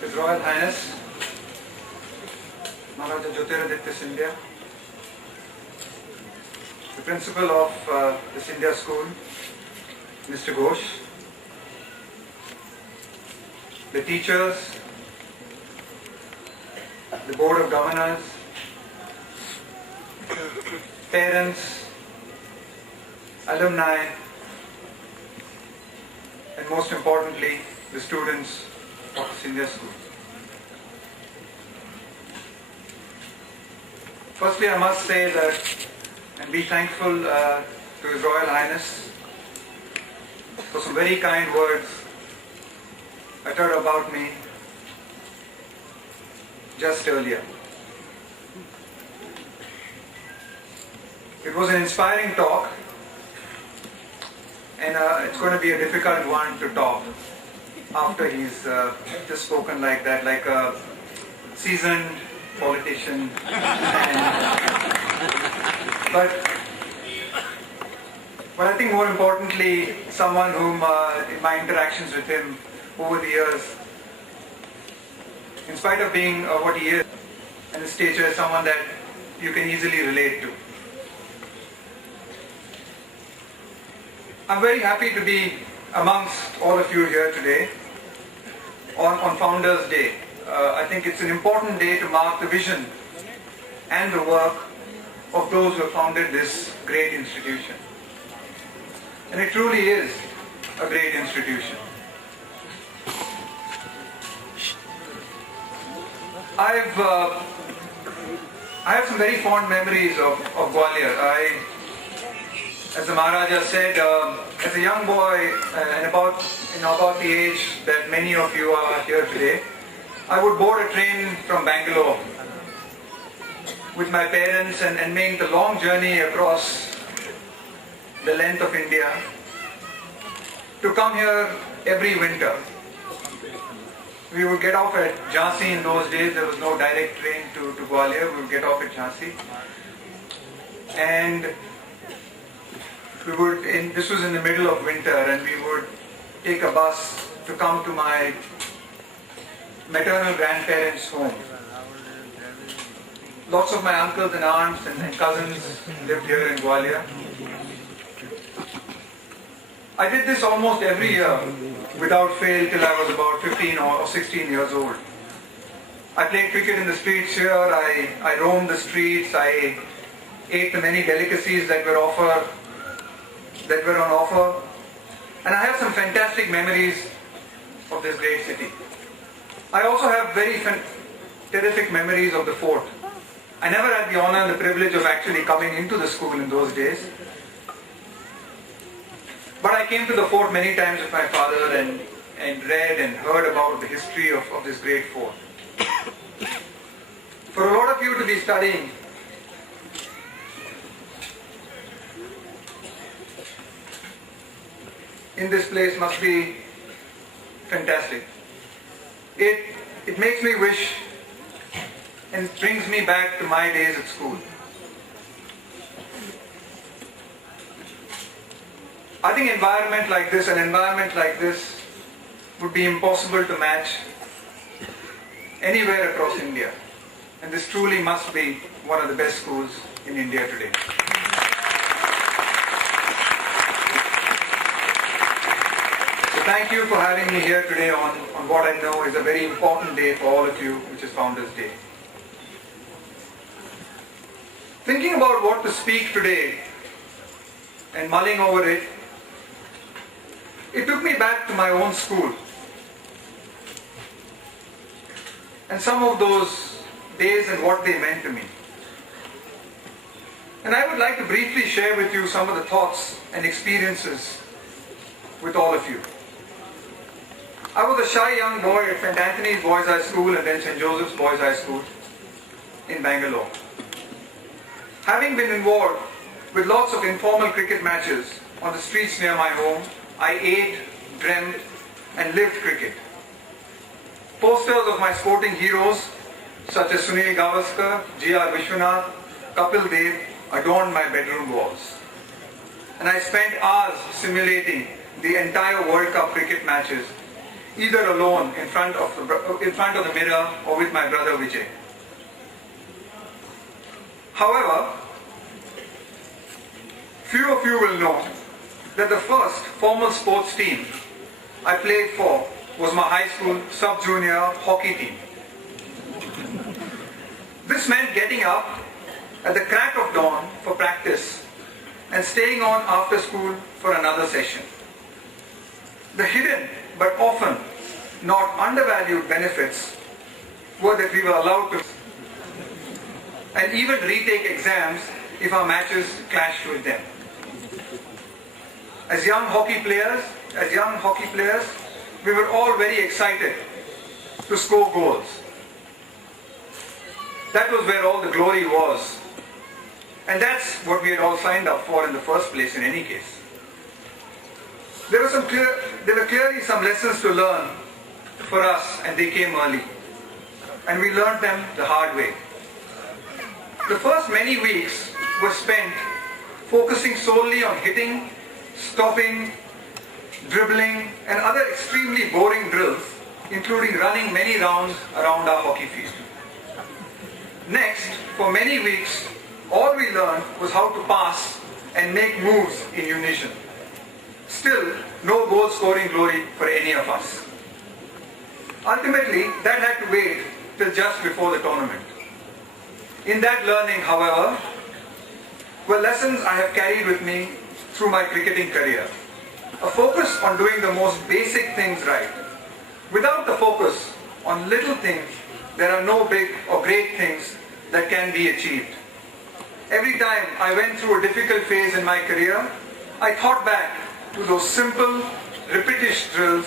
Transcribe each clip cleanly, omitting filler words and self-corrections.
His Royal Highness Maharaja Scindia, the Principal of the Scindia School, Mr. Ghosh, the teachers, the Board of Governors, parents, alumni, and most importantly, the students of the Scindia School. Firstly, I must say that and be thankful to His Royal Highness for some very kind words uttered about me just earlier. It was an inspiring talk, and it's going to be a difficult one to top after he's just spoken like that, like a seasoned politician. But I think more importantly, someone whom in my interactions with him over the years, in spite of being what he is and his stature, is someone that you can easily relate to. I'm very happy to be amongst all of you here today on Founders Day. I think it's an important day to mark the vision and the work of those who have founded this great institution. And it truly is a great institution. I have some very fond memories of Gwalior. As the Maharaja said, as a young boy and about the age that many of you are here today, I would board a train from Bangalore with my parents and make the long journey across the length of India to come here every winter. We would get off at Jhansi in those days. There was no direct train to Gwalior. We would get off at Jhansi. And this was in the middle of winter, and we would take a bus to come to my maternal grandparents' home. Lots of my uncles and aunts and cousins lived here in Gwalior. I did this almost every year without fail till I was about 15 or 16 years old. I played cricket in the streets here, I roamed the streets, I ate the many delicacies that were on offer, and I have some fantastic memories of this great city. I also have very terrific memories of the fort. I never had the honor and the privilege of actually coming into the school in those days. But I came to the fort many times with my father and read and heard about the history of this great fort. For a lot of you to be studying in this place must be fantastic. It makes me wish and brings me back to my days at school. I think an environment like this would be impossible to match anywhere across India. And this truly must be one of the best schools in India today. So thank you for having me here today on what I know is a very important day for all of you, which is Founders Day. Thinking about what to speak today and mulling over it, it took me back to my own school and some of those days and what they meant to me. And I would like to briefly share with you some of the thoughts and experiences with all of you. I was a shy young boy at St. Anthony's Boys High School and then St. Joseph's Boys High School in Bangalore. Having been involved with lots of informal cricket matches on the streets near my home, I ate, dreamt and lived cricket. Posters of my sporting heroes such as Sunil Gavaskar, G.R. Vishwanath, Kapil Dev adorned my bedroom walls. and I spent hours simulating the entire World Cup cricket matches, either alone in front of the mirror or with my brother Vijay. However, few of you will know that the first formal sports team I played for was my high school sub-junior hockey team. This meant getting up at the crack of dawn for practice and staying on after school for another session. The hidden but often not undervalued benefits were that we were allowed to and even retake exams if our matches clashed with them. As young hockey players, we were all very excited to score goals. That was where all the glory was. And that's what we had all signed up for in the first place in any case. There were clearly some lessons to learn for us, and they came early. And we learned them the hard way. The first many weeks were spent focusing solely on hitting, stopping, dribbling, and other extremely boring drills, including running many rounds around our hockey field. Next, for many weeks, all we learned was how to pass and make moves in unison. Still, no goal scoring glory for any of us. Ultimately, that had to wait till just before the tournament. In that learning, however, were lessons I have carried with me through my cricketing career. A focus on doing the most basic things right. Without the focus on little things, there are no big or great things that can be achieved. Every time I went through a difficult phase in my career, I thought back to those simple, repetitious drills,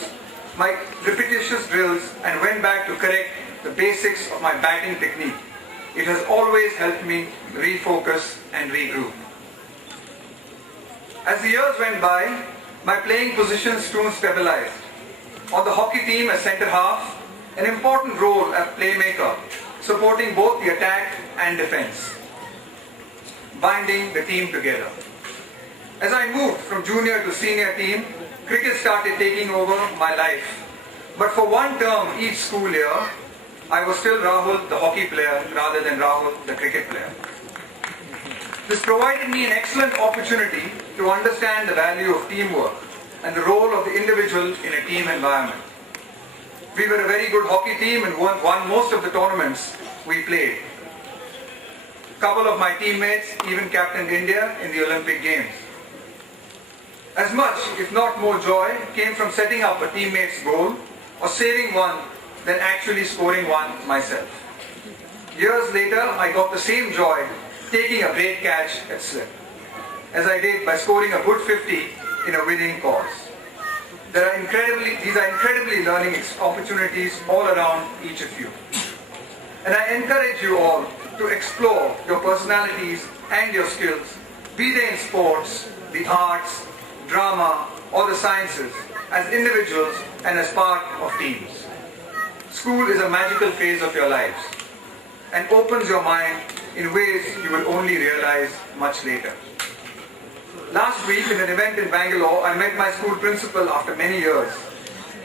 and went back to correct the basics of my batting technique. It has always helped me refocus and regroup. As the years went by, my playing positions soon stabilized. On the hockey team as centre half, an important role as playmaker, supporting both the attack and defence, binding the team together. As I moved from junior to senior team, cricket started taking over my life. But for one term each school year, I was still Rahul, the hockey player, rather than Rahul, the cricket player. This provided me an excellent opportunity to understand the value of teamwork and the role of the individual in a team environment. We were a very good hockey team and won most of the tournaments we played. A couple of my teammates even captained India in the Olympic Games. As much, if not more joy, came from setting up a teammate's goal or saving one than actually scoring one myself. Years later, I got the same joy taking a great catch at slip, as I did by scoring a good 50 in a winning cause. These are incredibly learning opportunities all around each of you. And I encourage you all to explore your personalities and your skills, be they in sports, the arts, drama, or the sciences, as individuals and as part of teams. School is a magical phase of your lives and opens your mind in ways you will only realize much later. Last week in an event in Bangalore, I met my school principal after many years.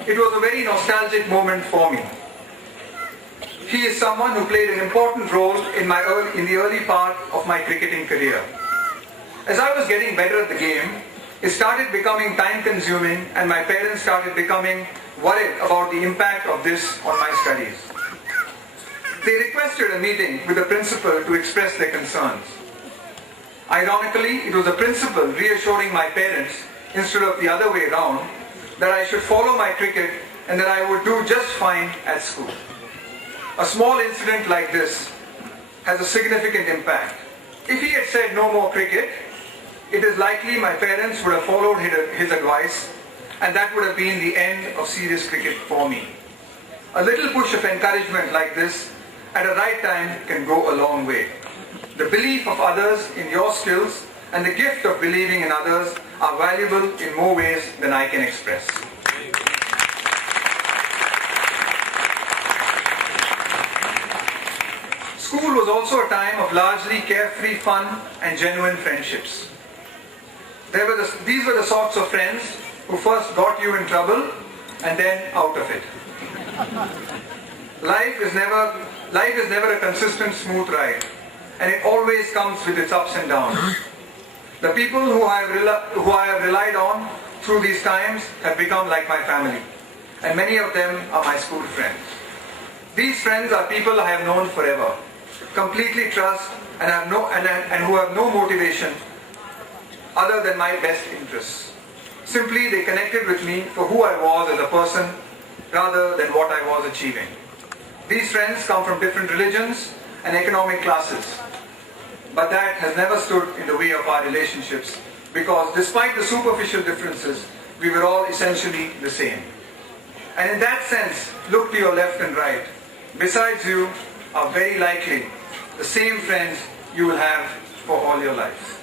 It was a very nostalgic moment for me. He is someone who played an important role in the early part of my cricketing career. As I was getting better at the game, it started becoming time-consuming and my parents started becoming worried about the impact of this on my studies. They requested a meeting with the principal to express their concerns. Ironically, it was the principal reassuring my parents, instead of the other way around, that I should follow my cricket and that I would do just fine at school. A small incident like this has a significant impact. If he had said no more cricket, it is likely my parents would have followed his advice, and that would have been the end of serious cricket for me. A little push of encouragement like this at a right time can go a long way. The belief of others in your skills and the gift of believing in others are valuable in more ways than I can express. School was also a time of largely carefree fun and genuine friendships. These were the sorts of friends who first got you in trouble and then out of it. Life is never a consistent, smooth ride, and it always comes with its ups and downs. The people who I have relied on through these times have become like my family, and many of them are my school friends. These friends are people I have known forever, completely trust, and who have no motivation other than my best interests. Simply, they connected with me for who I was as a person rather than what I was achieving. These friends come from different religions and economic classes, but that has never stood in the way of our relationships, because despite the superficial differences, we were all essentially the same. And in that sense, look to your left and right. Besides you are very likely the same friends you will have for all your lives.